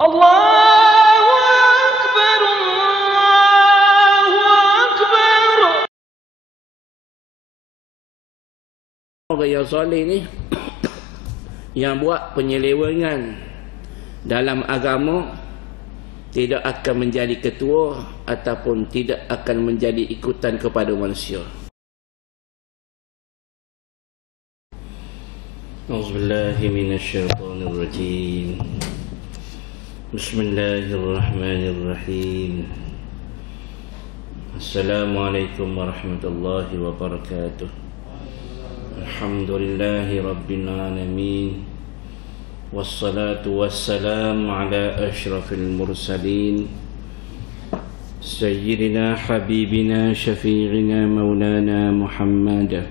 Allahu Akbar, Allahu Akbar. Orang yang soleh ni yang buat penyelewengan dalam agama tidak akan menjadi ketua ataupun tidak akan menjadi ikutan kepada manusia. Auzubillahi minasyaitonirrajim. Bismillahirrahmanirrahim. Assalamualaikum warahmatullahi wabarakatuh. Alhamdulillahi rabbil alamin. Wassalatu wassalamu ala asyrafil mursalin Sayyidina habibina syafi'ina maulana Muhammad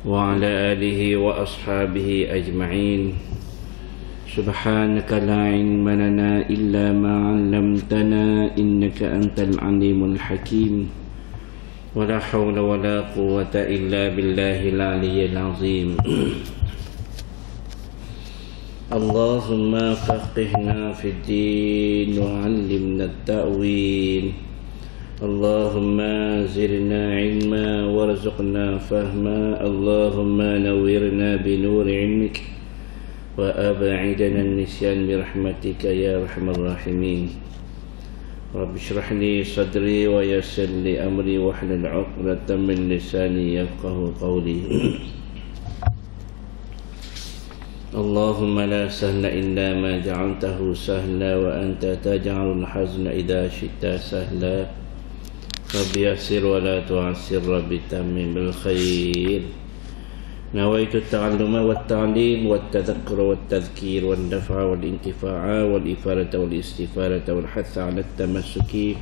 wa ala alihi wa ashabihi ajma'in. Subhanaka la ilma lana illa ma 'allamtana innaka antal alimul hakim. Wa la hawla wa la quwwata illa billahil aliyyil azim. Allahumma faqihna fid din wa 'allimna at-ta'wil. Allahumma zidna ilma warzuqna fahma. Allahumma nawwirna bi nuri ilmik wa ab'idna an-nisyan bi rahmatika ya arhamar rahimin. Rabbi shrah li sadri wa yassir li amri wahlul 'uqdatam min lisani yafqahu qawli. Allahumma la sahla illa ma ja'altahu sahla wa anta taj'alul hazna idha syi'ta sahla. Rabbi yassir wa la tu'assir, Rabbi tammim bil khair. Nawaitu at-ta'alluma wat-ta'lim wat-tadhakkura wat-tadhkir wan-naf'a wal-intifa'a wal-ifadata wal-istifadata wal-hatha 'ala at-tamassuki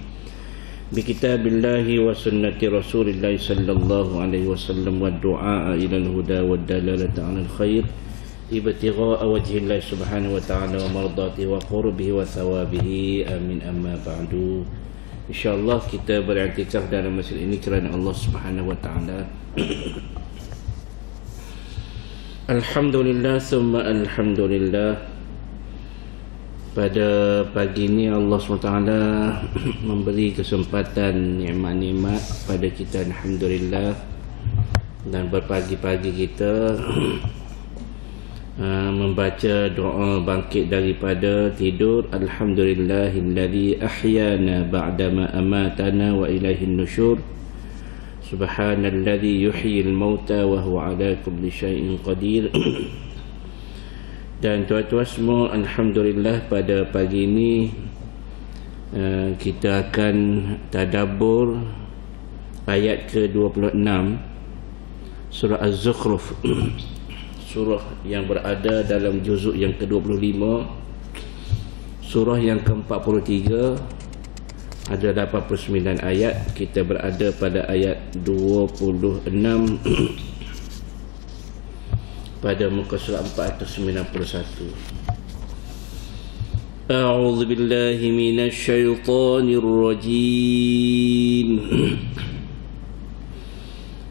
bi kitabillahi wa sunnati Rasulillah sallallahu alaihi wasallam wad-du'a ila al-huda wad-dalalata 'ala al-khair ibtigha'a wajhillah subhanahu wa ta'ala wa mardatihi wa qurbihi wa thawabihi. Amin. Amma ba'du. InsyaAllah kita beriktikaf dalam masjid ini kerana Allah subhanahu wa ta'ala. Alhamdulillah summa alhamdulillah. Pada pagi ini Allah SWT memberi kesempatan nikmat-nikmat pada kita, alhamdulillah. Dan berpagi-pagi kita membaca doa bangkit daripada tidur. Alhamdulillahilladzi ahyana ba'dama amatana wa ilaihin nusyur. Subhanalladzi yuhyil mauta wa huwa ala kulli syai'in qadir. Dan tuan-tuan semua, alhamdulillah pada pagi ini kita akan tadabbur ayat ke-26 surah Az-Zukhruf. Surah yang berada dalam juzuk yang ke-25, surah yang ke-43. Ada 89 ayat. Kita berada pada ayat 26 pada muka surah 491. A'udzu billahi minasy syaithanir rajim.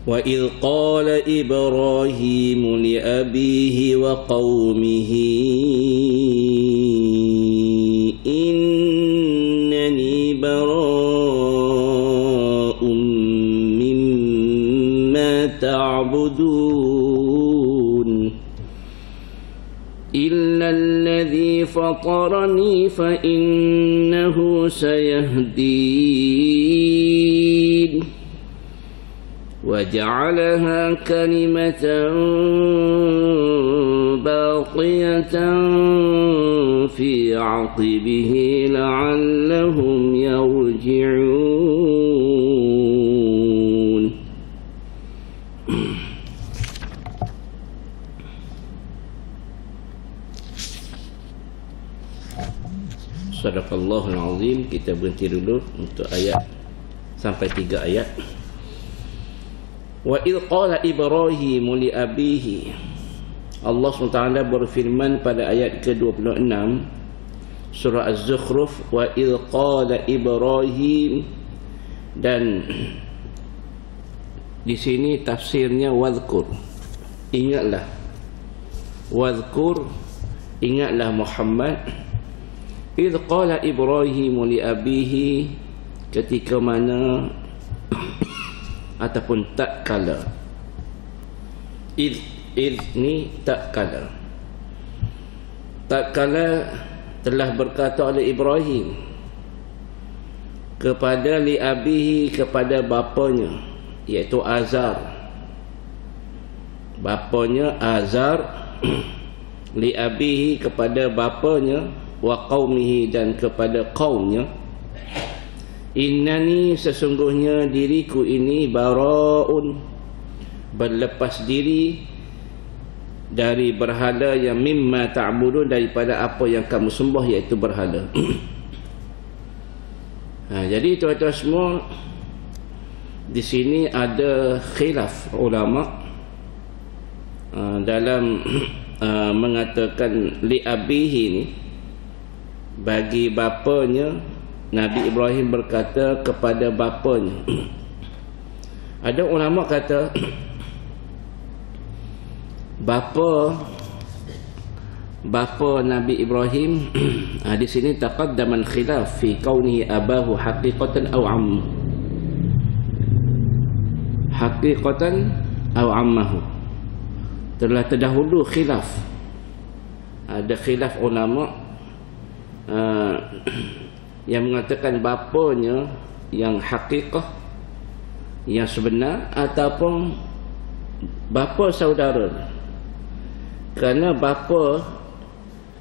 Wa idh qala Ibrahim li abihi wa qaumihi innani bara'un mimma ta'budun illa alladhi fatarani fa innahu sayahdin. وجعلها كلمة باقية في عقبه لعلهم يرجعون. Sadaqallahul azim. Kita berhenti dulu untuk ayat sampai 3 ayat. Wa idh qala Ibrahim li abihi. Allah SWT berfirman pada ayat ke-26 surah Az-Zukhruf. Wa idh qala Ibrahim. Dan di sini tafsirnya wadhkur, ingatlah. Wadhkur, ingatlah Muhammad Idh qala Ibrahim li abihi, ketika mana ataupun tak kala. Idh ni tak kala. Tak kala telah berkata oleh Ibrahim kepada li abihi, kepada bapanya, iaitu Azar. Bapanya Azar li abihi, kepada bapanya, wa qaumihi, dan kepada kaumnya, innani, sesungguhnya diriku ini, baraun, berlepas diri dari berhala, yang mimma ta'budun, daripada apa yang kamu sembah, iaitu berhala. Jadi tuan-tuan semua, di sini ada khilaf ulama dalam mengatakan li abihi ni, bagi bapanya. Nabi Ibrahim berkata kepada bapanya. Ada ulama kata bapa Nabi Ibrahim di sini taqaddaman khilaf fi kaunihi abahu haqiqatan aw am, haqiqatan aw ammahu. Telah terdahulu khilaf. Ada khilaf ulama yang mengatakan bapanya yang hakikah, yang sebenar, ataupun bapa saudara. Kerana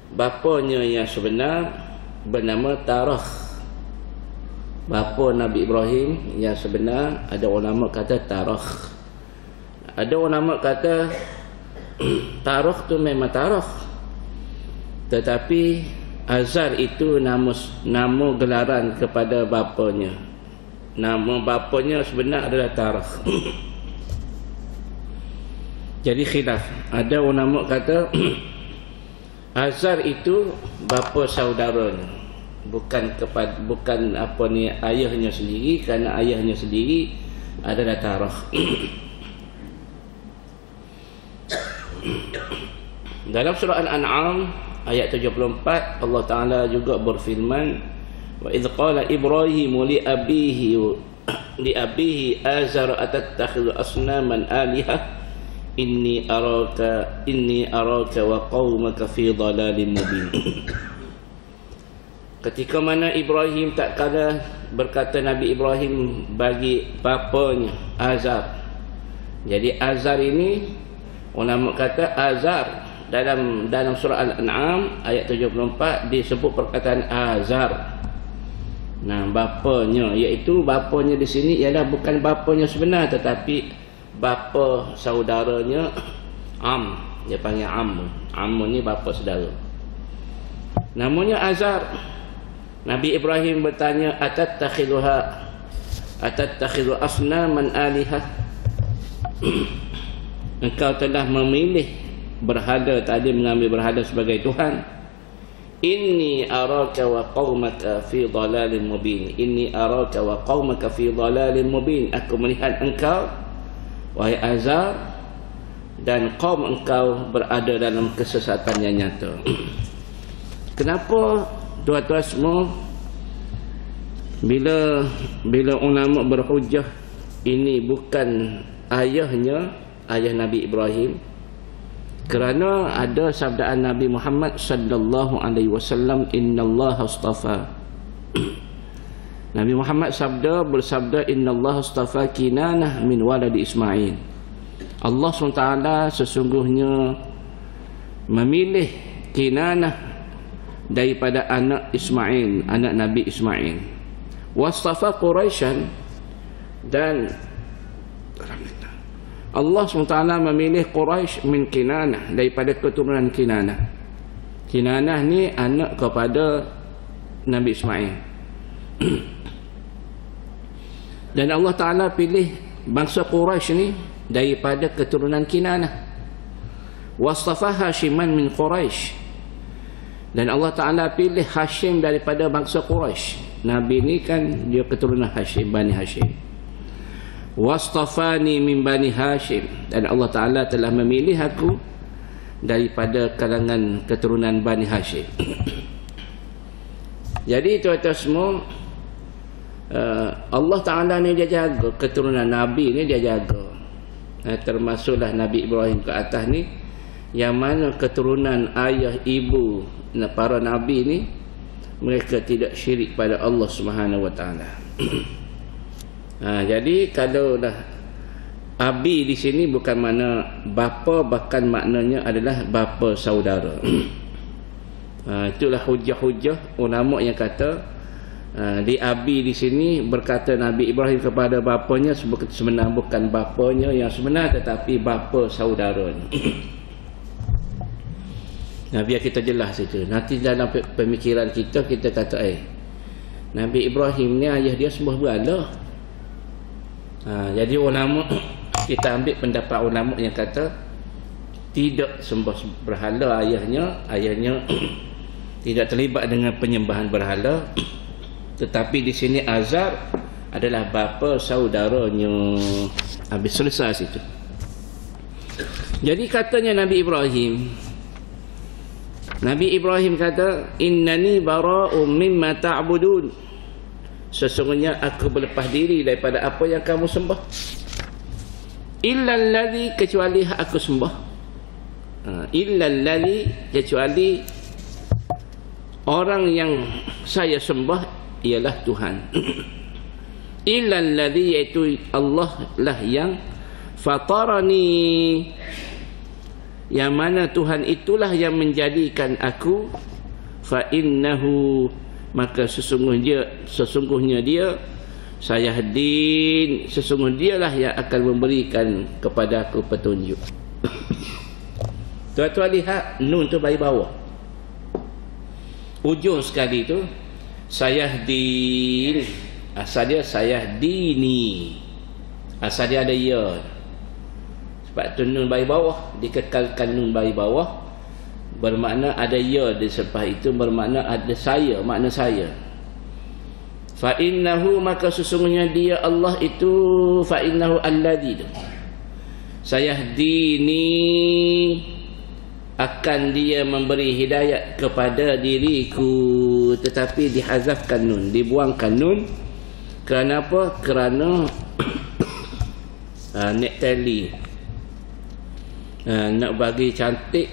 bapanya yang sebenar bernama Tarah. Bapa Nabi Ibrahim yang sebenar, ada ulama kata Tarah. Ada ulama kata Tarah tu memang Tarah, tetapi Azar itu nama gelaran kepada bapanya. Nama bapanya sebenar adalah Tarah. Jadi khilaf. Ada ulama kata Azar itu bapa saudaranya, bukan ayahnya sendiri, kerana ayahnya sendiri adalah Tarah. Dalam surah Al-An'am ayat 74, Allah Ta'ala juga berfirman, wa idh qala Ibrahim li abihi azar atattakhidhu asnaman alihah inni araka wa qaumaka fi dhalalin mubin. Ketika mana Ibrahim tak kala berkata Nabi Ibrahim bagi bapanya Azar. Jadi Azar ini ulama kata Azar dalam surah Al-An'am ayat 74 disebut perkataan Azar. Nah, bapanya, iaitu bapanya di sini ialah bukan bapanya sebenar, tetapi bapa saudaranya Am. Dia panggil Am. Am ni bapa saudara. Namanya Azar. Nabi Ibrahim bertanya, atattakhidhu asnaman alihah. Engkau telah memilih berhala, tadi mengambil berhala sebagai Tuhan. Inni araka wa qaumaka fi dhalalin mubin. Inni araka wa qaumaka fi dhalalin mubin. Aku melihat engkau, wahai Azar, dan kaum engkau berada dalam kesesatan yang nyata. Kenapa tuan-tuan semua, bila ulama berhujah ini bukan ayahnya, ayah Nabi Ibrahim? Kerana ada sabdaan Nabi Muhammad sallallahu alaihi wasallam, innallaha astafa. Nabi Muhammad bersabda innallaha astafa Kinanah min waladi Ismail. Allah SWT sesungguhnya memilih Kinanah daripada anak Ismail, anak Nabi Ismail. Wastafa Quraisyan, dan Allah SWT memilih Quraisy min Kinanah, daripada keturunan Kinanah. Kinanah ni anak kepada Nabi Ismail. Dan Allah Ta'ala pilih bangsa Quraisy ni daripada keturunan Kinanah. Wastafa Hashiman min Quraisy, dan Allah Ta'ala pilih Hashim daripada bangsa Quraisy. Nabi ni kan dia keturunan Hashim, Bani Hashim. Wastafani min Bani Hashim, dan Allah Ta'ala telah memilih aku daripada kalangan keturunan Bani Hashim. Jadi tuan-tuan semua, Allah Ta'ala ni dia jaga keturunan Nabi ni, dia jaga. Termasuklah Nabi Ibrahim ke atas ni, yang mana keturunan ayah ibu para Nabi ni, mereka tidak syirik pada Allah Subhanahu Wa Ta'ala. Jadi kalau dah abi di sini bukan makna bapa, bahkan maknanya adalah bapa saudara. Itulah hujah-hujah ulama yang kata di abi di sini berkata Nabi Ibrahim kepada bapanya sebenarnya bukan bapanya yang sebenar, tetapi bapa saudaranya. Biar kita jelas itu. Nanti dalam pemikiran kita kata Nabi Ibrahim ni ayah dia sembah berhala. Jadi ulama, kita ambil pendapat ulama yang kata tidak sembah berhala ayahnya tidak terlibat dengan penyembahan berhala, tetapi di sini Azar adalah bapa saudaranya. Habis selesai situ. Jadi katanya Nabi Ibrahim kata, innani bara'um mimma ta'budun, sesungguhnya aku berlepas diri daripada apa yang kamu sembah, illal ladzi, kecuali aku sembah, illal ladzi, kecuali orang yang saya sembah ialah Tuhan. Illal ladzi, iaitu Allah lah yang fatarani, yang mana Tuhan itulah yang menjadikan aku, fa innahu, maka sesungguhnya dia sayahdin, sesungguhnya dialah yang akan memberikan kepada aku petunjuk. Tuan-tuan lihat nun tu bagi bawah, ujung sekali tu sayahdin, asal dia sayahdini, asal dia ada ya. Sebab tu nun bagi bawah, dikekalkan nun bagi bawah, bermakna ada ya di selepas itu, bermakna ada saya, makna saya. Fa innahu, maka sesungguhnya dia Allah itu, fa innahu alladzi, sayahdini, akan dia memberi hidayat kepada diriku. Tetapi dihazafkan nun, dibuangkan nun. Kerana apa? Kerana nak tali, nak bagi cantik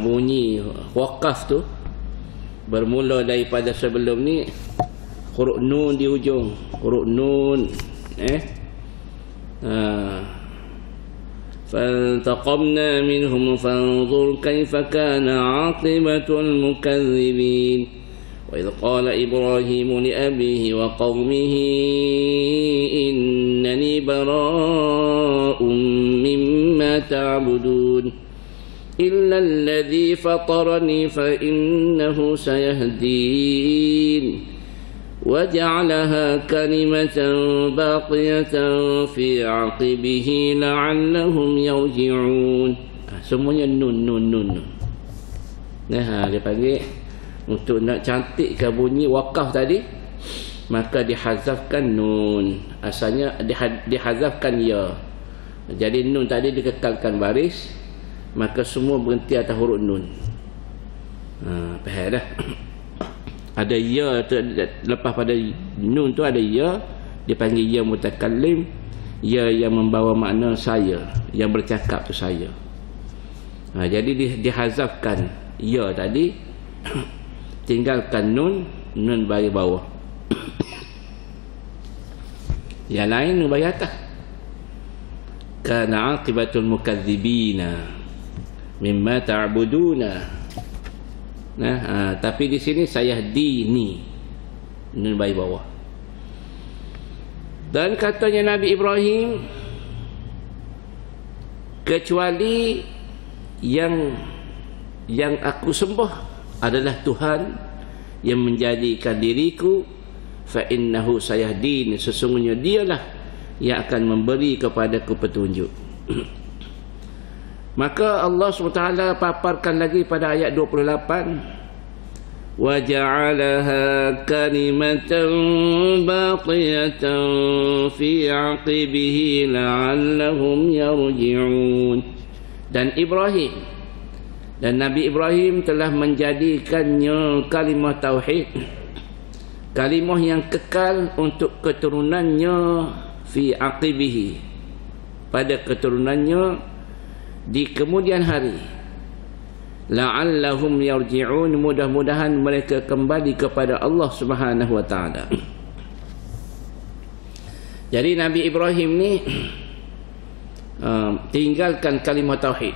bunyi wakaf tu, bermula daripada sebelum ni huruf nun di ujung, huruf nun فانتقمنا منهم فانظر كيف كان عاقبة المكذبين وإذ قال إبراهيم لأبيه وقومه إنني براء مما تعبدون إلا الذي فطرني فإنه سيهدين وجعلها كلمة باقية في عقبه لعلهم يرجعون. Semuanya nun. Dia panggil untuk nak cantikkan bunyi wakaf tadi, maka dihazafkan nun. Asalnya dihazafkan ya. Jadi nun tadi dikekalkan baris, maka semua berhenti atas huruf nun. Faham dah? Ada ya tu, lepas pada nun tu ada ya, dipanggil ya mutakallim, ya yang membawa makna saya, yang bercakap tu saya. Jadi dihazafkan ya tadi, tinggalkan nun bagi bawah. Yang lain nun bagi atas. Kana aqibatul mukadzibina mimma ta'buduna. Tapi di sini sayahdini, nun bagi bawah. Dan katanya Nabi Ibrahim, kecuali yang aku sembah adalah Tuhan yang menjadikan diriku, fa innahu sayahdin, sesungguhnya dialah yang akan memberi kepadaku petunjuk. Maka Allah SWT paparkan lagi pada ayat 28, wa ja'alaha kalimatan baqiyatan fi 'aqibihi la'allahum yarji'un. Dan Ibrahim Dan Nabi Ibrahim telah menjadikannya kalimah tauhid, kalimah yang kekal untuk keturunannya fi aqibihi, pada keturunannya di kemudian hari. La'allahum yarji'un, mudah-mudahan mereka kembali kepada Allah Subhanahu wa taala. Jadi Nabi Ibrahim ni tinggalkan kalimah tauhid,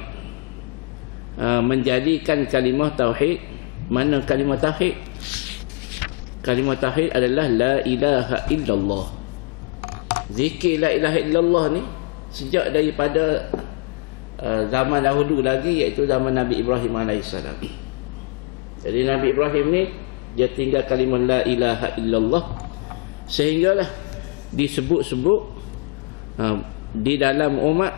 menjadikan kalimah tauhid. Mana kalimah tauhid? Kalimah tauhid adalah la ilaha illallah. Zikir la ilaha illallah ni sejak daripada zaman dahulu lagi, iaitu zaman Nabi Ibrahim AS. Jadi Nabi Ibrahim ni dia tinggal kalimah la ilaha illallah, sehinggalah disebut-sebut di dalam umat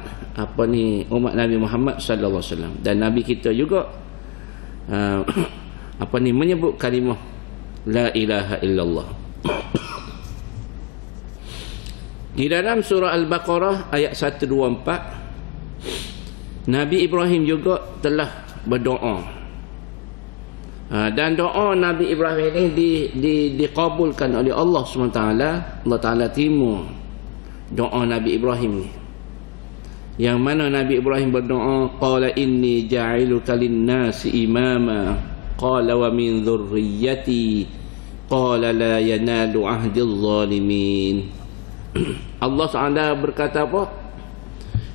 umat Nabi Muhammad sallallahu alaihi wasallam, dan Nabi kita juga menyebut kalimah la ilaha illallah. Di dalam surah Al-Baqarah ayat 124, Nabi Ibrahim juga telah berdoa. Dan doa Nabi Ibrahim ini dikabulkan oleh Allah SWT. Allah Ta'ala terima doa Nabi Ibrahim ni, yang mana Nabi Ibrahim berdoa, qala inni ja'iluka lin-nasi imama qala wa min dhurriyyati qala la yanalu ahdil zalimin. Allah SWT berkata apa?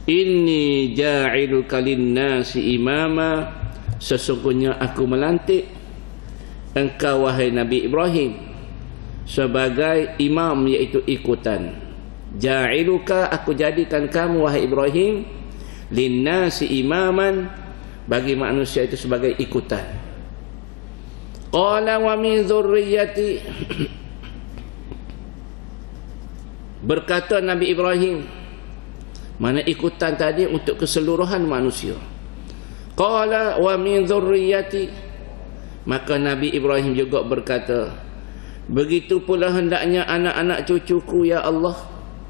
Inni ja'iluka lin-nasi imama, sesungguhnya aku melantik engkau wahai Nabi Ibrahim sebagai imam, iaitu ikutan. Ja'iluka, aku jadikan kamu wahai Ibrahim, linnasi imaman, bagi manusia itu sebagai ikutan. Qala wa min dzurriyyati, berkata Nabi Ibrahim, mana ikutan tadi untuk keseluruhan manusia. Qala wa min dzurriyyati, maka Nabi Ibrahim juga berkata, begitu pula hendaknya anak-anak cucuku ya Allah.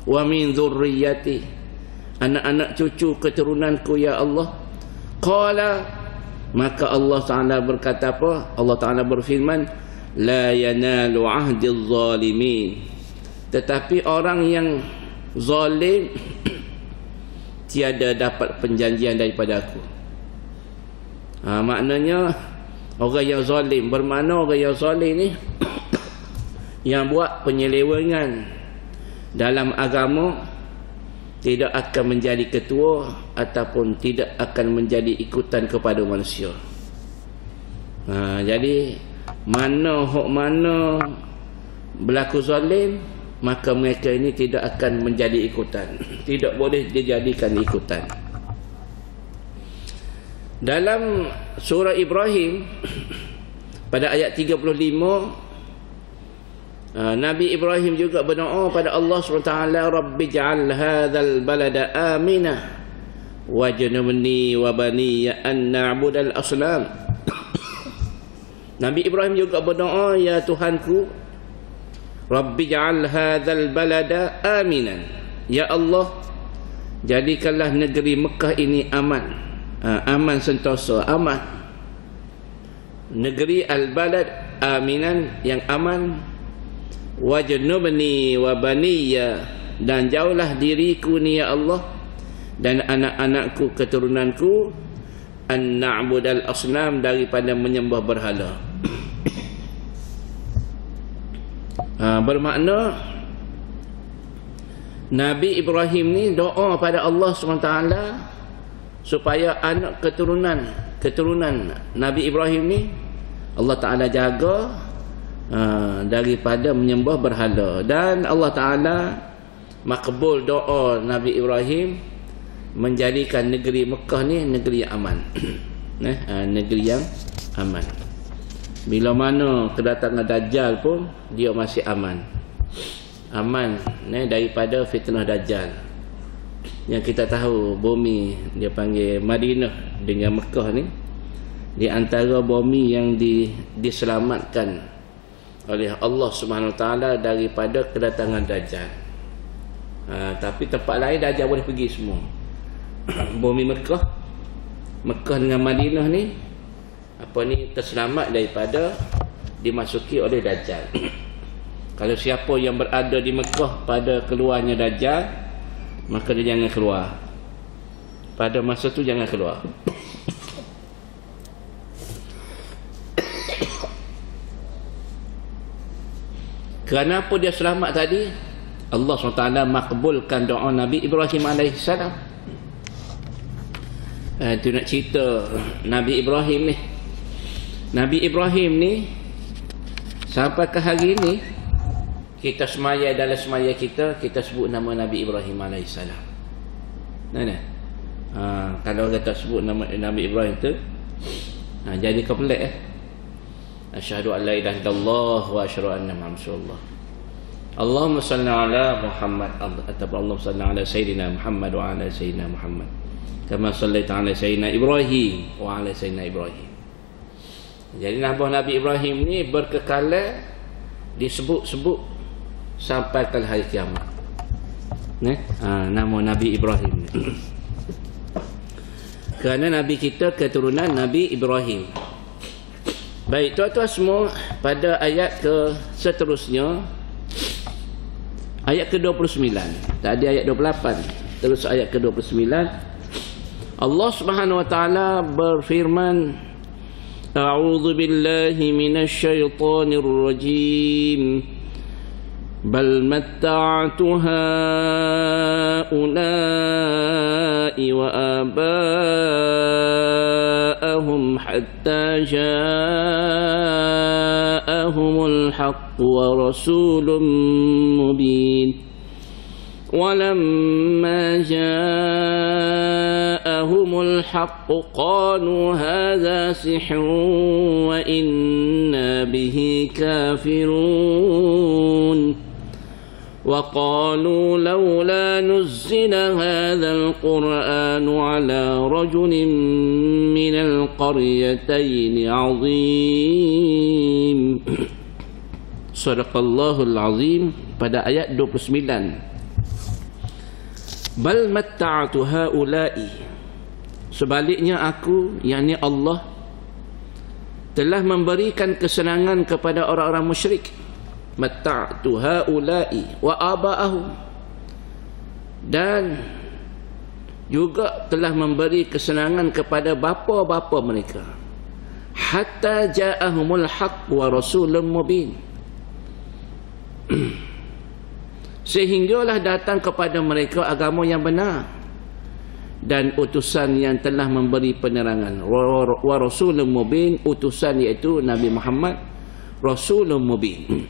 Wa min dzurriyyati, anak-anak cucu keturunanku ya Allah. Qala, maka Allah Ta'ala berkata apa? Allah Ta'ala berfirman, la yanalu ahdiz zalimin, tetapi orang yang zalim tiada dapat perjanjian daripada aku. Maknanya orang yang zalim, bermakna orang yang zalim ni yang buat penyelewengan dalam agama tidak akan menjadi ketua ataupun tidak akan menjadi ikutan kepada manusia. Jadi mana berlaku zalim, maka mereka ini tidak akan menjadi ikutan, tidak boleh dijadikan ikutan. Dalam surah Ibrahim pada ayat 35, Nabi Ibrahim juga berdoa pada Allah SWT, Rabbi ja'al hadzal balada amina wajnubni wa baniya an na'budal asnam. Nabi Ibrahim juga berdoa, ya Tuhanku, Rabbi ja'al hadzal balada aminan, ya Allah, jadikanlah negeri Mekah ini aman. Aman sentosa, aman. Negeri al-balad aminan, yang aman. Wajnubni wa baniya, dan jauhlah diriku ni ya Allah dan anak-anakku keturunanku an na'budal asnam, daripada menyembah berhala. Bermakna Nabi Ibrahim ni doa pada Allah SWT supaya anak keturunan Nabi Ibrahim ni Allah Ta'ala jaga daripada menyembah berhala. Dan Allah Ta'ala makbul doa Nabi Ibrahim menjadikan negeri Mekah ni negeri yang aman. Negeri yang aman. Bila mana kedatangan Dajjal pun dia masih aman. Aman daripada fitnah Dajjal. Yang kita tahu bumi dia panggil Madinah dengan Mekah ni di antara bumi yang diselamatkan oleh Allah Subhanahu Wa Taala daripada kedatangan Dajjal. Tapi tempat lain Dajjal boleh pergi semua. Bumi Mekah dengan Madinah ni terselamat daripada dimasuki oleh Dajjal. Kalau siapa yang berada di Mekah pada keluarnya Dajjal, maka dia jangan keluar. Pada masa tu jangan keluar. Kenapa dia selamat tadi? Allah SWT makbulkan doa Nabi Ibrahim AS. Itu nak cerita Nabi Ibrahim ni. Nabi Ibrahim ni sampai ke hari ni kita semaya, dalam semaya kita sebut nama Nabi Ibrahim AS. Mana? Kalau kita sebut nama Nabi Ibrahim tu, jadi komplek asyhadu an la ilaha illallah wa asyhadu anna muhammadar rasulullah. Allahumma salli ala Muhammad ataupun Allahumma salli ala sayyidina Muhammad wa ala sayyidina Muhammad kama sallaita ala sayyidina Ibrahim wa ala sayyidina Ibrahim. Jadi nama Nabi Ibrahim ni berkekalan disebut-sebut sampai ke hari kiamat. Nama Nabi Ibrahim ni. Kerana Nabi kita keturunan Nabi Ibrahim. Baik, tuan-tuan semua, pada ayat ke seterusnya, ayat ke-29. Tadi ayat 28, terus ayat ke-29. Allah Subhanahu wa taala berfirman, A'udzu billahi minasyaitonir rajim. Bal matta'tu haula'i wa aba'ahum hatta ja'ahumul haqq wa rasulun mubin. ولما جاءهم الحق قالوا هذا سحر وإنا به كافرون وقالوا لولا نزل هذا القرآن على رجل من القريتين عظيم. Sadaqallahul Azim. Pada ayat 29, Bal matta'tu haula'i, sebaliknya aku, yakni Allah, telah memberikan kesenangan kepada orang-orang musyrik. Matta'tu haula'i wa aba'ahum, dan juga telah memberi kesenangan kepada bapa-bapa mereka. Hatta ja'ahumul haqq wa rasulun mubin, sehinggalah datang kepada mereka agama yang benar dan utusan yang telah memberi penerangan. Wa rasulun mubin, utusan iaitu Nabi Muhammad, rasulun mubin.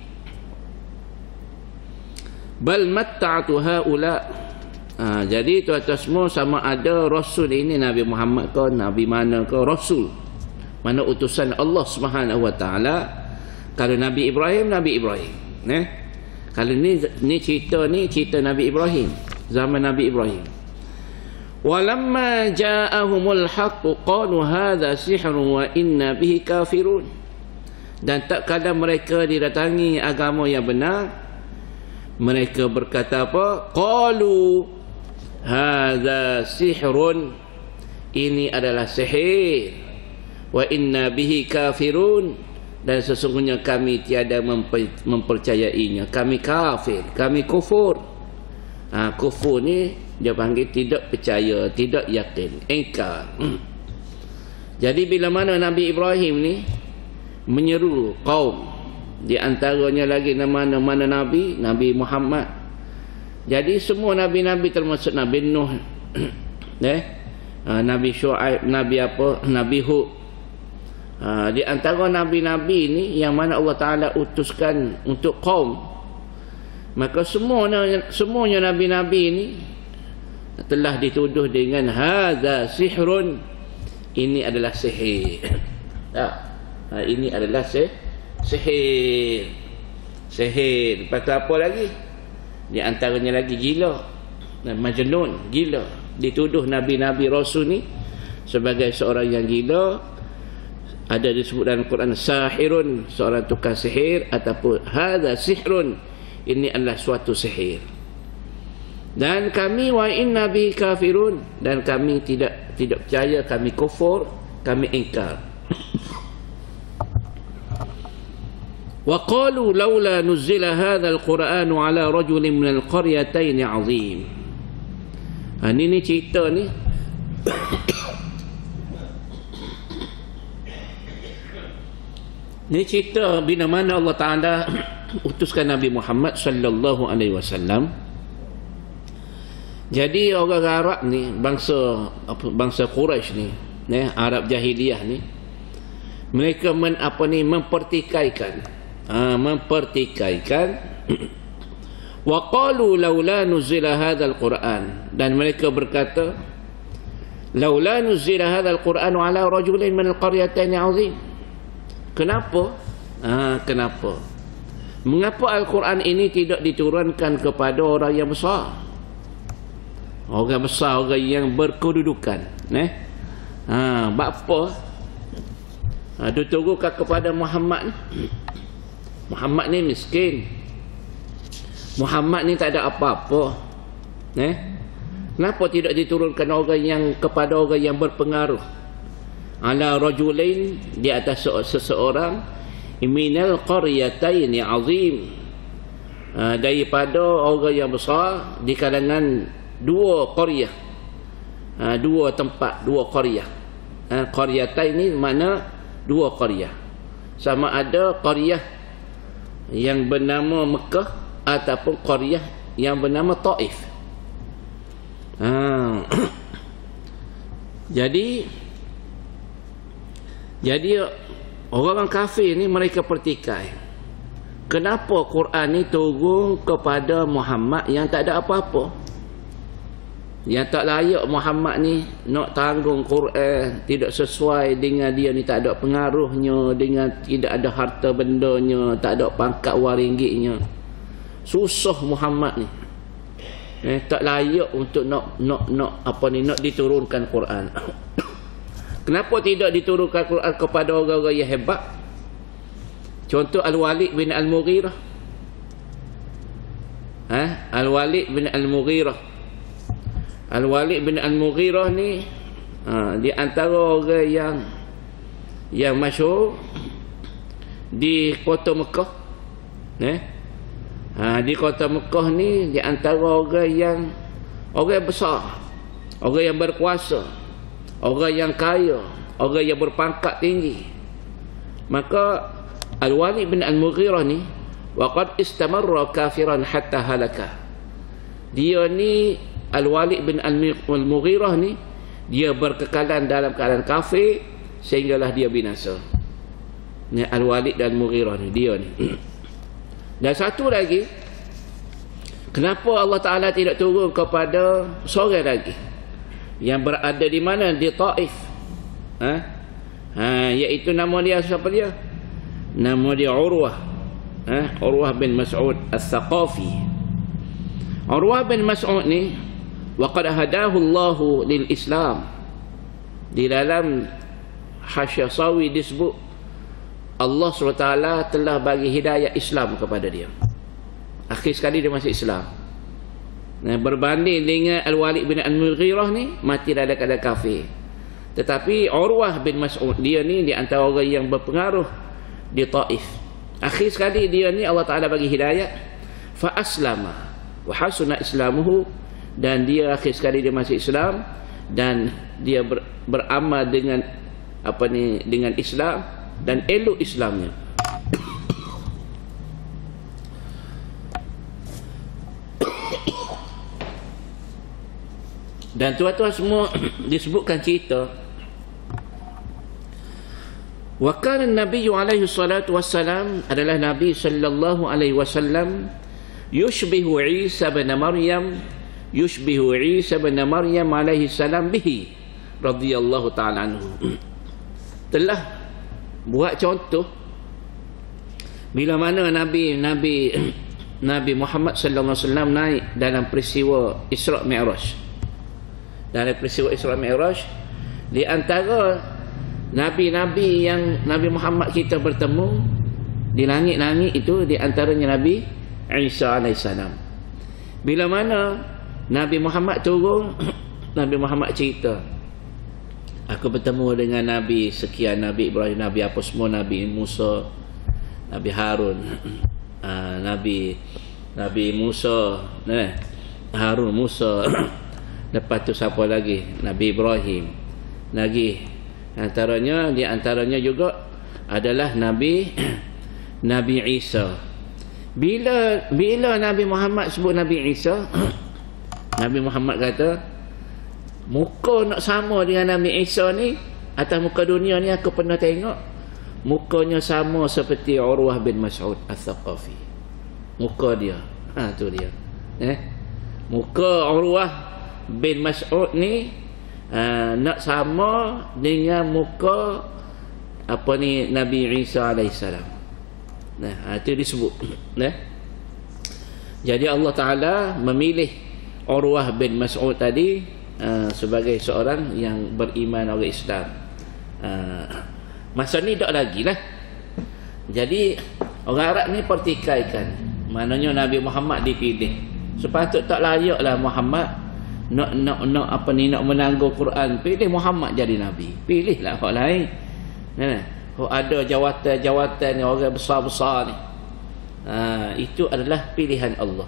Bal matta'tu haula. Jadi tuan-tuan semua, sama ada rasul ini Nabi Muhammad ke, Nabi mana ke, rasul mana utusan Allah Subhanahu wa taala. Kalau Nabi Ibrahim, Nabi Ibrahim. Kalau ni cerita Nabi Ibrahim, zaman Nabi Ibrahim. Walamma ja'ahumul haqq qalu hadza sihrun wa inna bihi kafirun. Dan tak kala mereka didatangi agama yang benar, mereka berkata apa? Qalu hadza sihrun, ini adalah sihir, wa inna bihi kafirun, dan sesungguhnya kami tiada mempercayainya. Kami kafir, kami kufur. Kufur ni dia panggil tidak percaya, tidak yakin, ingkar. Jadi bila mana Nabi Ibrahim ni menyeru kaum, di antaranya lagi nama-nama Nabi, Nabi Muhammad. Jadi semua Nabi-Nabi termasuk Nabi Nuh, Nabi Syuaib, Nabi Hud. Di antara Nabi-Nabi ni yang mana Allah Ta'ala utuskan untuk kaum, maka semuanya Nabi-Nabi ni telah dituduh dengan hadza sihrun, ini adalah sihir. Ini adalah sihir. Lepas tu apa lagi? Di antaranya lagi gila, majnun, gila. Dituduh Nabi-Nabi Rasul ni sebagai seorang yang gila. Ada disebut dalam Quran sahirun, seorang tukang sihir, ataupun hadza sihrun, ini adalah suatu sihir. Dan kami wa inna bihi kafirun, dan kami tidak percaya, kami kufur, kami ingkar. Wa qalu laula nuzila hadzal Qur'anu ala rajulin minal qaryatayn 'azim. Ini cerita ni ni cerita bila mana Allah Taala utuskan Nabi Muhammad sallallahu alaihi wasallam. Jadi orang Arab ni, bangsa Quraisy ni, Arab jahiliyah ni, mereka mempertikaikan wa qalu laula nuzila hadzal Qur'an, dan mereka berkata laula nuzila hadzal Qur'an ala rajulin min al-qaryatayn 'azim. Kenapa? Kenapa? Mengapa Al-Quran ini tidak diturunkan kepada orang yang besar? Orang besar, orang yang berkedudukan. Bapa diturunkan kepada Muhammad ni. Muhammad ni miskin. Muhammad ni tak ada apa-apa. Kenapa tidak diturunkan orang yang kepada orang yang berpengaruh? Ala rajulain, di atas seseorang, minal qaryatayn 'azim, daripada orang yang besar di kalangan dua qaryah, dua tempat, dua qaryah. Qaryatain ni mana dua qaryah, sama ada qaryah yang bernama Mekah ataupun qaryah yang bernama Taif. Jadi orang kafir ni mereka pertikai. Kenapa Quran ni turun kepada Muhammad yang tak ada apa-apa? Yang tak layak Muhammad ni nak tanggung Quran, tidak sesuai dengan dia ni, tak ada pengaruhnya, dengan tidak ada harta bendanya, tak ada pangkat waringgitnya. Susah Muhammad ni. Tak layak untuk nak diturunkan Quran. Kenapa tidak diturunkan Quran kepada orang-orang yang hebat? Contoh Al-Walid bin Al-Mughirah. Al-Walid bin Al-Mughirah. Al-Walid bin Al-Mughirah ni di antara orang yang masyhur di kota Mekah. Di kota Mekah ni di antara orang yang besar, orang yang berkuasa, orang yang kaya, orang yang berpangkat tinggi. Maka Al-Walid bin Al-Mughirah ni waqad istamarra kafiran hatta halaka. Dia ni Al-Walid bin Al-Mughirah ni dia berkekalan dalam keadaan kafir sehinggalah dia binasa. Ni Al-Walid dan Al-Mughirah ni, dia ni. Dan satu lagi, kenapa Allah Ta'ala tidak turun kepada seorang lagi yang berada di mana? Di Taif. Iaitu nama dia siapa dia? Nama dia Urwah. Urwah bin Mas'ud Al-Thaqafi. Urwah bin Mas'ud ni waqad hadahu Allahu lil Islam. Di dalam Hasyiah Sawi disebut Allah SWT telah bagi hidayah Islam kepada dia. Akhir sekali dia masuk Islam. Berbanding dengan Al-Walid bin Al-Mughirah ni mati dalam keadaan kafir. Tetapi Urwah bin Mas'ud, dia ni di antara orang yang berpengaruh di Taif. Akhir sekali dia ni Allah Ta'ala bagi hidayah, fa aslama wa hasuna islamuhu, dan dia akhir sekali dia masuk Islam dan dia beramal dengan dengan Islam dan elok Islamnya. Dan tuan-tuan semua disebutkan cerita wa kana an-nabiy alaihi salatu wassalam, adalah Nabi sallallahu alaihi wasallam, yushbihu Isa bin Maryam alaihi salam bihi radhiyallahu ta'ala anhu. Telah buat contoh bila mana Nabi Muhammad sallallahu alaihi wasallam naik dalam peristiwa Isra Mi'raj. Dalam peristiwa Isra Mi'raj, di antara nabi-nabi yang Nabi Muhammad kita bertemu di langit-langit itu, di antaranya Nabi Isa alaihissalam. Bila mana Nabi Muhammad turun, Nabi Muhammad cerita, aku bertemu dengan Nabi sekian, Nabi Ibrahim, Nabi apa semua, Nabi Musa, Nabi Harun, Nabi Musa, Harun, Musa. Lepas tu siapa lagi? Nabi Ibrahim. Lagi di antaranya juga adalah Nabi Isa. Bila Nabi Muhammad sebut Nabi Isa, Nabi Muhammad kata, muka nak sama dengan Nabi Isa ni atas muka dunia ni aku pernah tengok, mukanya sama seperti Urwah bin Mas'ud Al-Thaqafi. Muka dia, tu dia. Muka Urwah bin Mas'ud ni nak sama dengan muka Nabi Isa alaihissalam. Itu disebut. Jadi Allah Ta'ala memilih Urwah bin Mas'ud tadi sebagai seorang yang beriman orang Islam. Masa ni tak lagi lah. Jadi orang Arab ni pertikaikan, maknanya Nabi Muhammad dipilih. Sepatut tak layaklah Muhammad nak menanggung Quran, pilih Muhammad jadi Nabi. Pilihlah orang lain. Ada jawatan ni, orang besar-besar ni. Itu adalah pilihan Allah.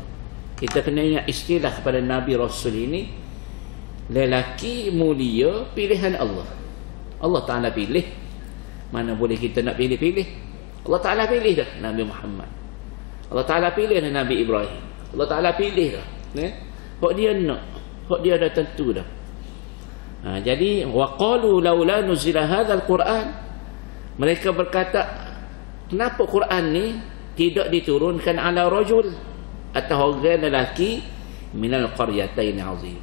Kita kena ingat istilah kepada Nabi Rasul ini, lelaki mulia pilihan Allah. Allah Ta'ala pilih. Mana boleh kita nak pilih-pilih? Allah Ta'ala pilih dah Nabi Muhammad. Allah Ta'ala pilih dah Nabi Ibrahim. Allah Ta'ala pilih dah. Kok dia nak? Kok dia dah tentu dah. Jadi waqalu laula nuzila hadzal Quran. Mereka berkata, kenapa Quran ni tidak diturunkan ala rajul, atau orang lelaki minal qaryatain azim,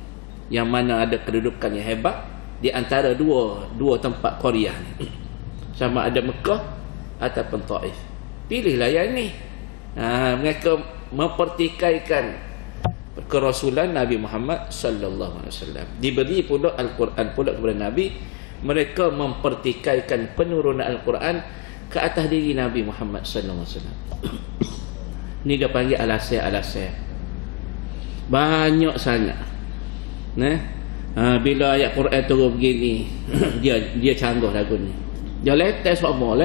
yang mana ada kedudukan yang hebat di antara dua tempat qaryah ni, sama ada Mekah ataupun Taif. Pilihlah yang ni. Mereka mempertikaikan kerasulan Nabi Muhammad sallallahu alaihi wasallam. Diberi pula Al-Quran pula kepada Nabi. Mereka mempertikaikan penurunan Al-Quran ke atas diri Nabi Muhammad sallallahu alaihi wasallam. Ni dia panggil alasan. Banyak sangat. Bila ayat Quran turun begini, dia canggah lagu ni. Dia letak semua.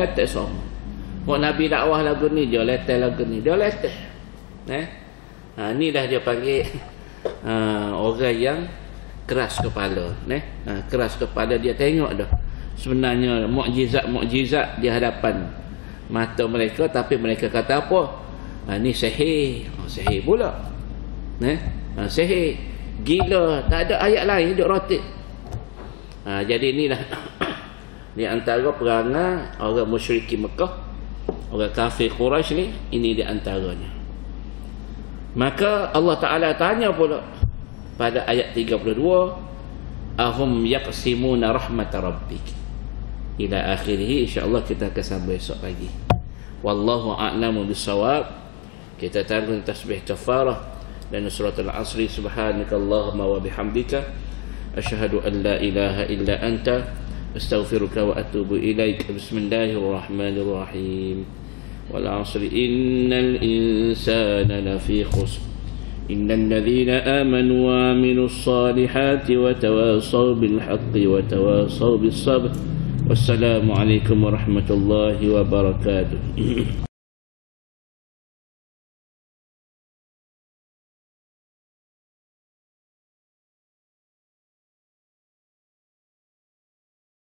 Kok Nabi dakwah lagu ni, dia letak lagu ni. Dia letak. Ni dah dia panggil orang yang keras kepala. Keras kepala, dia tengok dah sebenarnya mukjizat di hadapan mata mereka, tapi mereka kata apa? Ni sihir. Sihir pula. Sihir. Gila, tak ada ayat lain duk rotip. Jadi inilah di antara perangai orang musyrikin Mekah, orang kafir Quraisy ni, ini di antaranya. Maka Allah Ta'ala tanya pula pada ayat 32, ahum yaqsimuna rahmat rabbik ila akhirih. InsyaAllah kita akan sambung esok pagi. Wallahu a'lamu bissawab. Kita tanggung tasbih kafarah dan suratul asri. Subhanakallahumma wa bihamdika asyhadu an la ilaha illa anta astaghfiruka wa atubu ilaik. Bismillahirrahmanirrahim. Wal 'asri innal insana lafi khusr innal ladzina amanu wa 'amilus solihati wa tawassaw bil haqqi wa tawassaw bis sabr. Wassalamu alaikum warahmatullahi wabarakatuh.